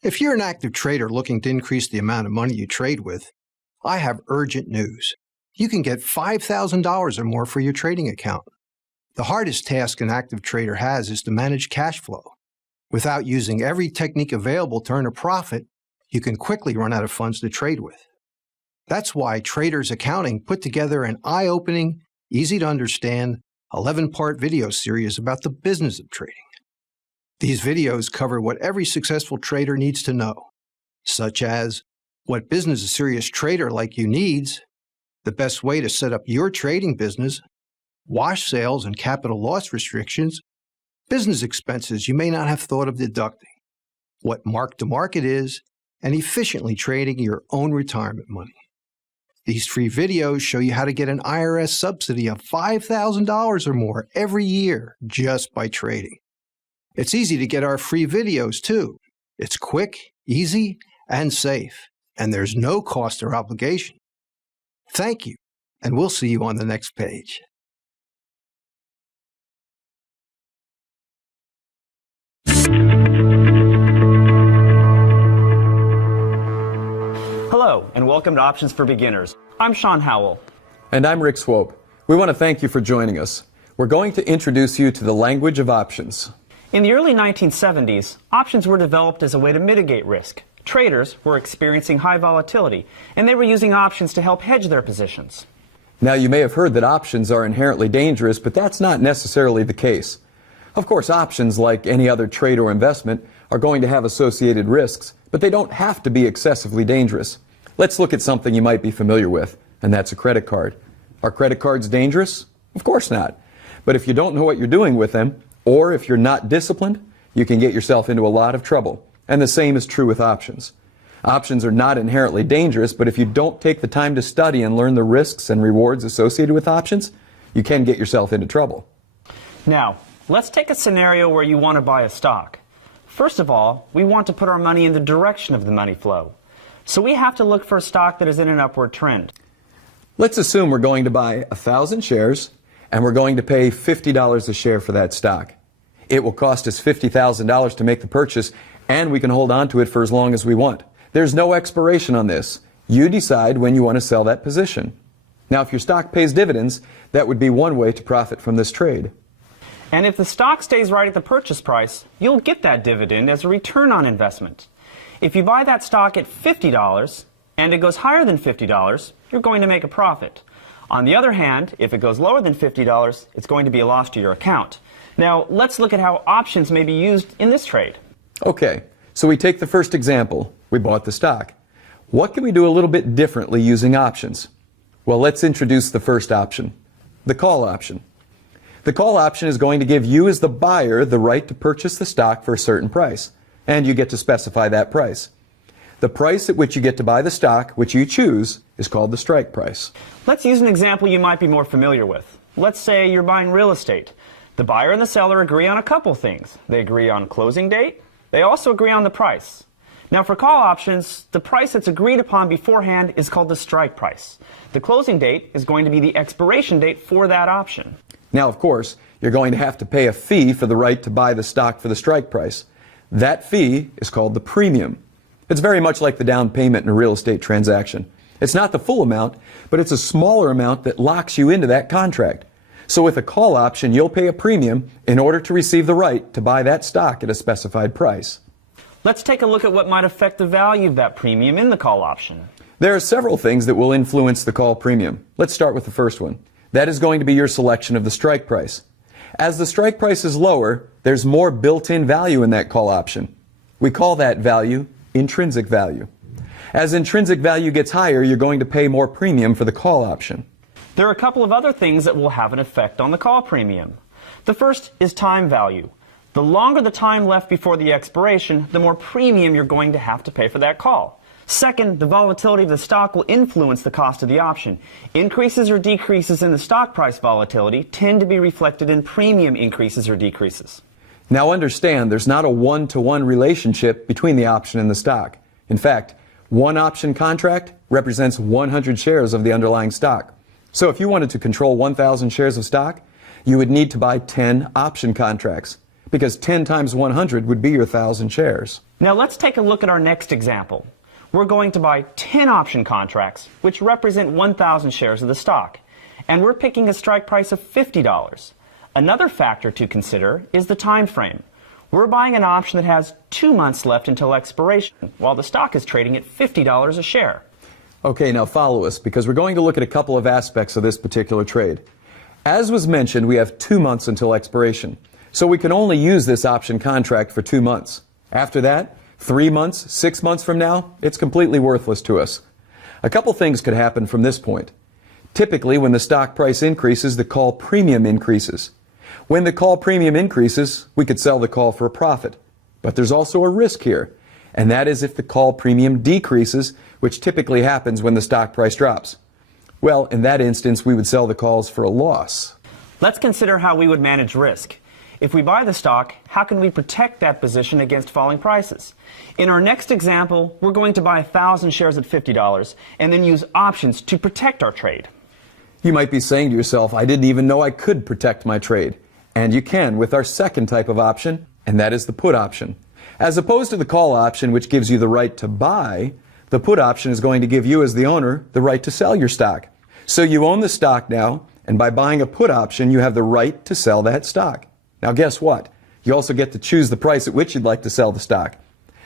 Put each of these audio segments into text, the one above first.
If you're an active trader looking to increase the amount of money you trade with, I have urgent news. You can get $5,000 or more for your trading account. The hardest task an active trader has is to manage cash flow. Without using every technique available to earn a profit, you can quickly run out of funds to trade with. That's why Traders Accounting put together an eye-opening, easy-to-understand, 11-part video series about the business of trading. These videos cover what every successful trader needs to know, such as what business a serious trader like you needs, the best way to set up your trading business, wash sales and capital loss restrictions, business expenses you may not have thought of deducting, what mark-to-market is, and efficiently trading your own retirement money. These free videos show you how to get an IRS subsidy of $5,000 or more every year just by trading. It's easy to get our free videos too. It's quick, easy, and safe, and there's no cost or obligation. Thank you, and we'll see you on the next page. Hello, and welcome to Options for Beginners. I'm Sean Howell. And I'm Rick Swope. We want to thank you for joining us. We're going to introduce you to the language of options. In the early 1970s, options were developed as a way to mitigate risk. Traders were experiencing high volatility, and they were using options to help hedge their positions. Now, you may have heard that options are inherently dangerous, but that's not necessarily the case. Of course, options, like any other trade or investment, are going to have associated risks, but they don't have to be excessively dangerous. Let's look at something you might be familiar with, and that's a credit card. Are credit cards dangerous? Of course not. But if you don't know what you're doing with them, or if you're not disciplined, you can get yourself into a lot of trouble. And the same is true with options. Options are not inherently dangerous, but if you don't take the time to study and learn the risks and rewards associated with options, you can get yourself into trouble. Now, let's take a scenario where you want to buy a stock. First of all, we want to put our money in the direction of the money flow. So we have to look for a stock that is in an upward trend. Let's assume we're going to buy 1,000 shares, and we're going to pay $50 a share for that stock. It will cost us $50,000 to make the purchase, and we can hold on to it for as long as we want. There's no expiration on this. You decide when you want to sell that position. Now, if your stock pays dividends, that would be one way to profit from this trade. And if the stock stays right at the purchase price, you'll get that dividend as a return on investment. If you buy that stock at $50 and it goes higher than $50, you're going to make a profit. On the other hand, if it goes lower than $50, it's going to be a loss to your account. Now, let's look at how options may be used in this trade. Okay, so we take the first example. We bought the stock. What can we do a little bit differently using options? Well, let's introduce the first option, the call option. The call option is going to give you as the buyer the right to purchase the stock for a certain price, and you get to specify that price. The price at which you get to buy the stock, which you choose, is called the strike price. Let's use an example you might be more familiar with. Let's say you're buying real estate. The buyer and the seller agree on a couple things. They agree on closing date. They also agree on the price. Now, for call options, the price that's agreed upon beforehand is called the strike price. The closing date is going to be the expiration date for that option. Now, of course, you're going to have to pay a fee for the right to buy the stock for the strike price. That fee is called the premium. It's very much like the down payment in a real estate transaction. It's not the full amount, but it's a smaller amount that locks you into that contract. So with a call option, you'll pay a premium in order to receive the right to buy that stock at a specified price. Let's take a look at what might affect the value of that premium in the call option. There are several things that will influence the call premium. Let's start with the first one. That is going to be your selection of the strike price. As the strike price is lower, there's more built-in value in that call option. We call that value intrinsic value. As intrinsic value gets higher, you're going to pay more premium for the call option. There are a couple of other things that will have an effect on the call premium. The first is time value. The longer the time left before the expiration, the more premium you're going to have to pay for that call. Second, the volatility of the stock will influence the cost of the option. Increases or decreases in the stock price volatility tend to be reflected in premium increases or decreases. Now understand, there's not a one-to-one relationship between the option and the stock. In fact, one option contract represents 100 shares of the underlying stock. So if you wanted to control 1,000 shares of stock, you would need to buy 10 option contracts. because 10 times 100 would be your 1,000 shares. Now let's take a look at our next example. We're going to buy 10 option contracts, which represent 1,000 shares of the stock, and we're picking a strike price of $50. Another factor to consider is the time frame. We're buying an option that has 2 months left until expiration, while the stock is trading at $50 a share. Okay, now follow us, because we're going to look at a couple of aspects of this particular trade. As was mentioned, we have 2 months until expiration, so we can only use this option contract for 2 months. After that, 3 months, 6 months from now, it's completely worthless to us. A couple things could happen from this point. Typically, when the stock price increases, the call premium increases. When the call premium increases, we could sell the call for a profit. But there's also a risk here, and that is if the call premium decreases, which typically happens when the stock price drops. Well, in that instance, we would sell the calls for a loss. Let's consider how we would manage risk. If we buy the stock, how can we protect that position against falling prices? In our next example, we're going to buy 1,000 shares at $50 and then use options to protect our trade. You might be saying to yourself, I didn't even know I could protect my trade. And you can with our second type of option, and that is the put option. As opposed to the call option, which gives you the right to buy, the put option is going to give you as the owner the right to sell your stock. So you own the stock now, and by buying a put option, you have the right to sell that stock. Now guess what? You also get to choose the price at which you'd like to sell the stock.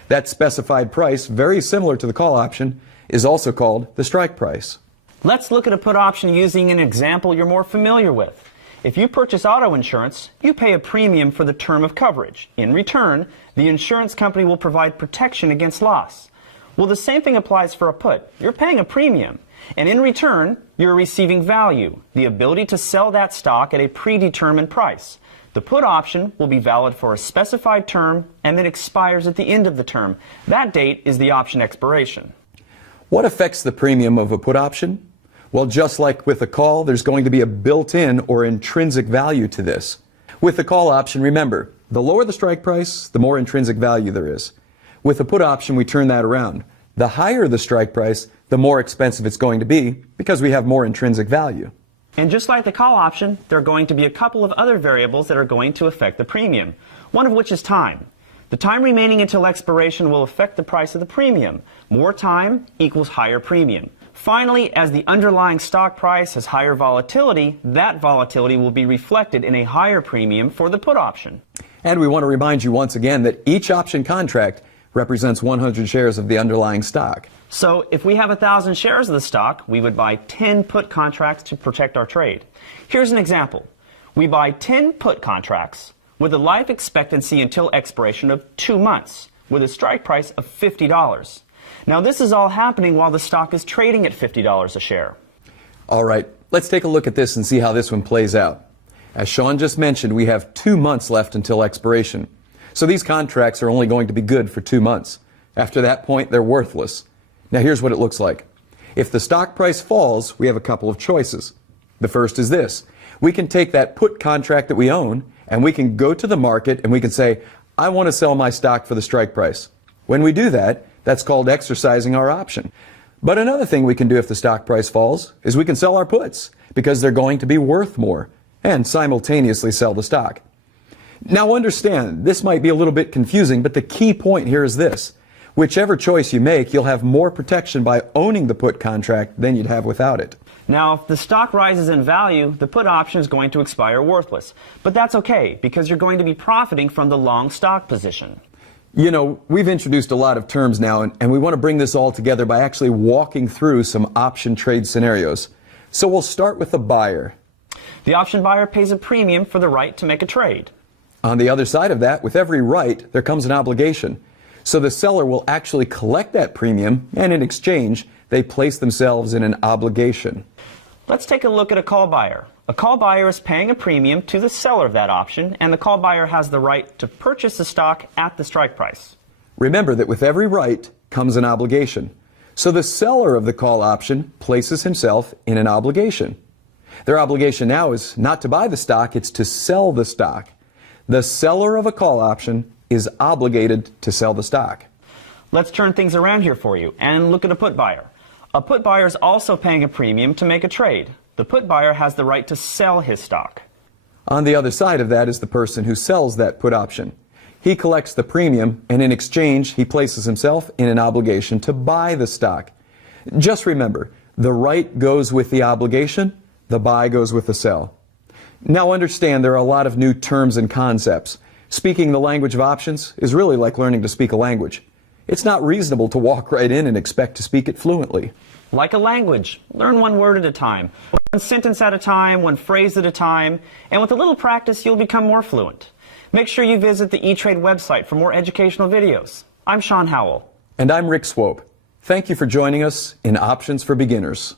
That specified price, very similar to the call option, is also called the strike price. Let's look at a put option using an example you're more familiar with. If you purchase auto insurance, you pay a premium for the term of coverage. In return, the insurance company will provide protection against loss. Well, the same thing applies for a put. You're paying a premium, and in return, you're receiving value, the ability to sell that stock at a predetermined price. The put option will be valid for a specified term and then expires at the end of the term. That date is the option expiration. What affects the premium of a put option? Well, just like with a call, there's going to be a built-in or intrinsic value to this. With the call option, remember, the lower the strike price, the more intrinsic value there is. With the put option, we turn that around. The higher the strike price, the more expensive it's going to be because we have more intrinsic value. And just like the call option, there are going to be a couple of other variables that are going to affect the premium, one of which is time. The time remaining until expiration will affect the price of the premium. More time equals higher premium. Finally, as the underlying stock price has higher volatility, that volatility will be reflected in a higher premium for the put option. And we want to remind you once again that each option contract represents 100 shares of the underlying stock. So if we have 1,000 shares of the stock, we would buy 10 put contracts to protect our trade. Here's an example. We buy 10 put contracts with a life expectancy until expiration of 2 months, with a strike price of $50. Now this is all happening while the stock is trading at $50 a share. All right, let's take a look at this and see how this one plays out. As Sean just mentioned, we have 2 months left until expiration. So these contracts are only going to be good for 2 months. After that point, they're worthless. Now here's what it looks like. If the stock price falls, we have a couple of choices. The first is this. We can take that put contract that we own and we can go to the market and we can say, I want to sell my stock for the strike price. When we do that, that's called exercising our option. But another thing we can do if the stock price falls is we can sell our puts because they're going to be worth more and simultaneously sell the stock. Now understand, this might be a little bit confusing, but the key point here is this. Whichever choice you make, you'll have more protection by owning the put contract than you'd have without it. Now, if the stock rises in value, the put option is going to expire worthless. But that's okay, because you're going to be profiting from the long stock position. You know, we've introduced a lot of terms now, and we want to bring this all together by actually walking through some option trade scenarios. So we'll start with the buyer. The option buyer pays a premium for the right to make a trade. On the other side of that, with every right, there comes an obligation. So the seller will actually collect that premium, and in exchange, they place themselves in an obligation. Let's take a look at a call buyer. A call buyer is paying a premium to the seller of that option, and the call buyer has the right to purchase the stock at the strike price. Remember that with every right comes an obligation. So the seller of the call option places himself in an obligation. Their obligation now is not to buy the stock, it's to sell the stock. The seller of a call option is obligated to sell the stock. Let's turn things around here for you and look at a put buyer. A put buyer is also paying a premium to make a trade. The put buyer has the right to sell his stock. On the other side of that is the person who sells that put option. He collects the premium, and in exchange, he places himself in an obligation to buy the stock. Just remember, the right goes with the obligation, the buy goes with the sell. Now understand there are a lot of new terms and concepts. Speaking the language of options is really like learning to speak a language. It's not reasonable to walk right in and expect to speak it fluently. Like a language, learn one word at a time, one sentence at a time, one phrase at a time, and with a little practice, you'll become more fluent. Make sure you visit the E-Trade website for more educational videos. I'm Sean Howell. And I'm Rick Swope. Thank you for joining us in Options for Beginners.